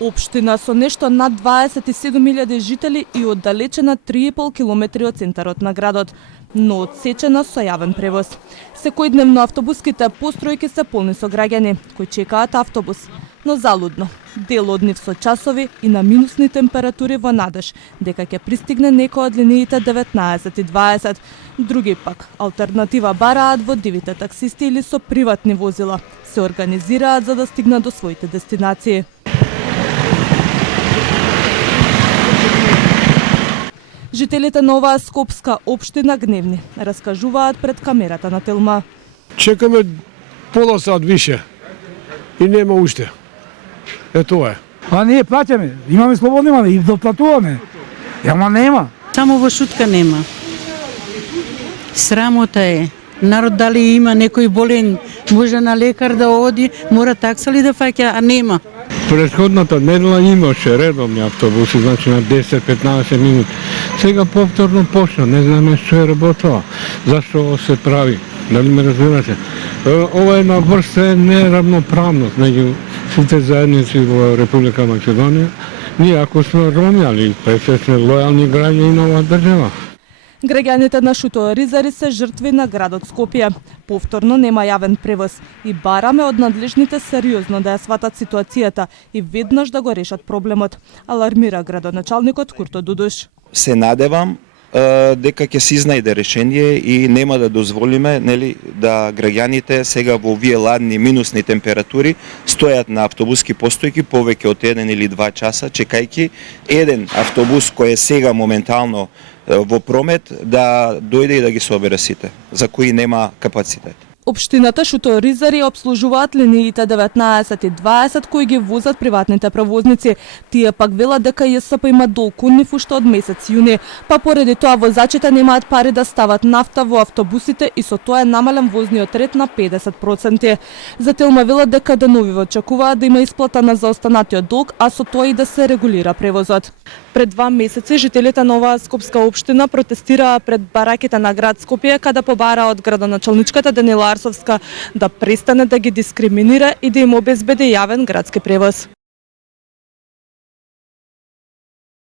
Општина со нешто над 27.000 жители и оддалечена 3,5 километри од центарот на градот, но одсечена со јавен превоз. Секојдневно автобуските постројки се полни со граѓани кои чекаат автобус, но залудно. Дел од нив со часови и на минусни температури во надеж дека ќе пристигне некој од линиите 19 и 20. Други пак алтернатива бараат во дивите таксисти или со приватни возила. Се организираат за да стигнат до своите дестинации. Жителите на оваа скопска општина гневни, раскажуваат пред камерата на Телма. Чекаме пола сат више и нема уште. Тоа е. А ние плаќаме, имаме слободно, и доплатуваме. Ама нема. Само во шутка нема. Срамота е. Народ дали има некој болен, може на лекар да оди, мора такса ли да фаќа, а нема. Предходната недела имаше редовни автобуси, значи на 10-15 минути. Сега повторно почна, не знаме што е работава, зашто се прави, дали ме разбирате. Ова е една врста неравноправност меѓу сите заедници во Република Македонија. Ние ако сме роми, али се сме лојални граѓани на оваа држава. Граѓаните на Шутоа Ризари се жртви на градот Скопје. Повторно нема јавен превоз и бараме од надлежните сериозно да ја сватат ситуацијата и веднаш да го решат проблемот, алармира градоначалникот Курто Дудуш. Се надевам дека ќе се изнајде решение и нема да дозволиме, нели, да граѓаните сега во овие ладни минусни температури стојат на автобуски постојки повеќе од 1 или 2 часа чекајќи еден автобус кој е сега моментално во промет да дојде и да ги собере сите, за кои нема капацитет. Општината Шутоа Ризари обслужуваат линиите 19 и 20 кои ги возат приватните превозници. Тие пак велат дека ЈСП има долг кон нив уште од месец јуни, па поради тоа возачите немаат пари да стават нафта во автобусите и со тоа е намален возниот ред на 50%. За Телма велат дека деновиве очекуваат да има исплата на заостанатиот долг, а со тоа и да се регулира превозот. Пред 2 месеци жителите на оваа скопска општина протестираа пред бараките на град Скопје каде побараа од градоначалничката Денила Арсовска да престане да ги дискриминира и да им обезбеди јавен градски превоз.